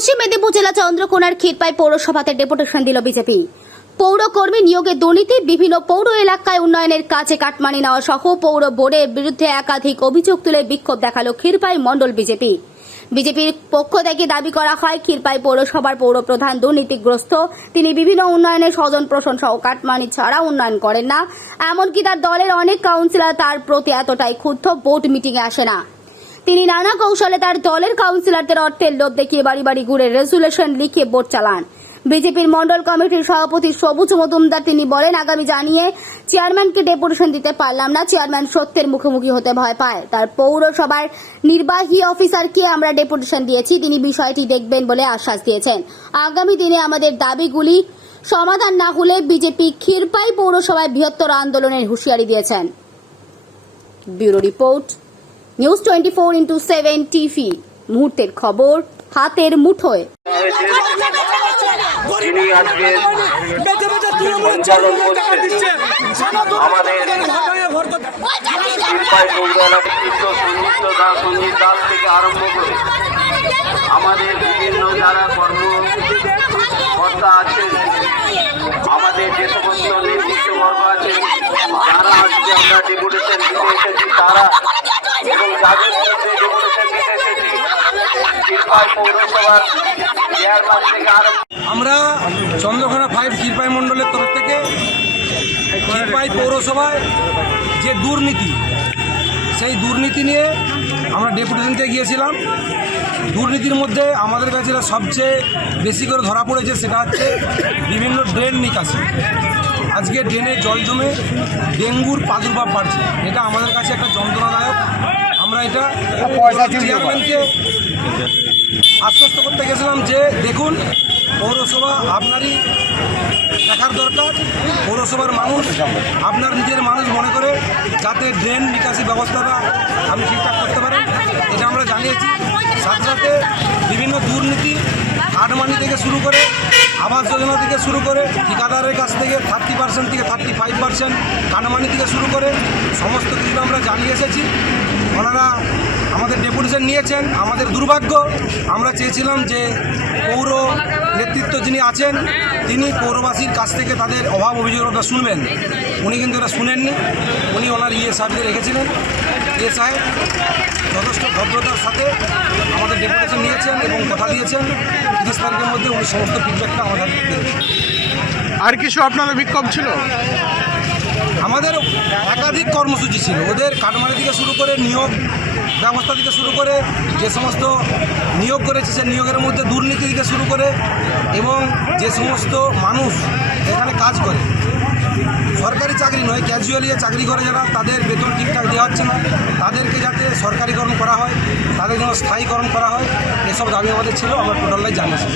পশ্চিম মেদিনীপুর জেলা চন্দ্রকোনার ক্ষীরপাই পৌরসভাতে ডেপুটেশন দিল বিজেপি। পৌরকর্মী নিয়োগে দুর্নীতি, বিভিন্ন পৌর এলাকায় উন্নয়নের কাজে কাটমানি নেওয়া সহ পৌর বোর্ডের বিরুদ্ধে একাধিক অভিযোগ তুলে বিক্ষোভ দেখাল ক্ষীরপাই মণ্ডল বিজেপি। বিজেপির পক্ষ থেকে দাবি করা হয়, ক্ষীরপাই পৌরসভার পৌরপ্রধান দুর্নীতিগ্রস্ত, তিনি বিভিন্ন উন্নয়নে স্বজন প্রশন সহ কাটমানি ছাড়া উন্নয়ন করেন না। এমনকি তার দলের অনেক কাউন্সিলর তার প্রতি এতটাই ক্ষুব্ধ, বোর্ড মিটিংয়ে আসে না। তিনি নানা কৌশলে তার দলের কাউন্সিলরদের অর্থের লোভ দেখিয়ে বাড়ি বাড়ি ঘুরে রেজুলেশন লিখে ভোট চালান। বিজেপির মন্ডল কমিটির সভাপতি সবুজ মজুমদার তিনি বলেন, আগামী জানিয়ে চেয়ারম্যানকে ডেপুটেশন দিতে পারলাম না। চেয়ারম্যান সত্যের মুখোমুখি হতে ভয় পায়। তার পৌরসভার নির্বাহী অফিসারকে আমরা ডেপুটেশন দিয়েছি। তিনি বিষয়টি দেখবেন বলে আশ্বাস দিয়েছেন। আগামী দিনে আমাদের দাবিগুলি সমাধান না হলে বিজেপি ক্ষীরপাই পৌরসভায় বৃহত্তর আন্দোলনের হুঁশিয়ারি দিয়েছেন। Bureau report news twenty four into seven TV মুহূর্তের খবর হাতের মুঠোয়। আজকে সঞ্চালন দিচ্ছে আমাদের দাস দাস থেকে আরম্ভ করে আমাদের বিভিন্ন যারা কর্মকর্তা আছেন, আমাদের আছেন, যারা আজকে আমরা ডেপুটেশন তারা শিল্পাই আমরা চন্দ্রকোনা ফাইভ ক্ষীরপাই মণ্ডলের তরফ থেকে ক্ষীরপাই পৌরসভায় যে দুর্নীতি, সেই দুর্নীতি নিয়ে আমরা ডেপুটেশনতে গিয়েছিলাম। দুর্নীতির মধ্যে আমাদের কাছে সবচেয়ে বেশি করে ধরা পড়েছে সেটা হচ্ছে বিভিন্ন ড্রেন নিকাশি। আজকে ড্রেনে জল জমে ডেঙ্গুর প্রাদুর্ভাব বাড়ছে। এটা আমাদের কাছে একটা যন্ত্রণাদায়ক। আমরা এটা চেয়ারম্যানকে আশ্বস্ত করতে গেছিলাম যে দেখুন পৌরসভা আপনারই দেখার দরকার। পৌরসভার মানুষ আপনার নিজের মানুষ মনে করে যাতে ড্রেন নিকাশি ব্যবস্থাটা আপনি ঠিকঠাক করতে পারেন এটা আমরা জানিয়েছি। সাথে সাথে বিভিন্ন দুর্নীতি কাটমানি থেকে শুরু করে আবাস যোজনা থেকে শুরু করে ঠিকাদারের কাছ থেকে থার্টি পার্সেন্ট থেকে থার্টি ফাইভ পার্সেন্ট, কানামানি থেকে শুরু করে সমস্ত কিছু আমরা জানিয়ে এসেছি। ওনারা আমাদের ডেপুটেশন নিয়েছেন আমাদের দুর্ভাগ্য আমরা চেয়েছিলাম যে পৌর নেতৃত্ব যিনি আছেন তিনি পৌরবাসীর কাছ থেকে তাদের অভাব অভিযোগটা শুনবেন। উনি কিন্তু এটা শুনেননি উনি ওনার ইয়ে সাহেবকে রেখেছিলেন। ইয়ে সাহেব যথেষ্ট ভদ্রতার সাথে আমাদের ডেপুটেশন নিয়েছেন এবং কথা দিয়েছেন তিরিশ তারিখের মধ্যে উনি সমস্ত ফিডব্যাকটা আমাদের আর কিছু আপনাদের বিক্ষোভ ছিল? আমাদের একাধিক কর্মসূচি ছিল। ওদের কাটমারি থেকে শুরু করে নিয়োগ ব্যবস্থা থেকে শুরু করে যে সমস্ত নিয়োগ করেছে সে নিয়োগের মধ্যে দুর্নীতি থেকে শুরু করে এবং যে সমস্ত মানুষ এখানে কাজ করে। সরকারি চাকরি নয় ক্যাজুয়ালি চাকরি করে যারা, তাদের বেতন ঠিকঠাক দেওয়া হচ্ছে না। তাদেরকে যাতে সরকারিকরণ করা হয়, তাদের যেন স্থায়ীকরণ করা হয়, এসব দাবি আমাদের ছিল, আমরা টোটালটাই জানিয়েছি।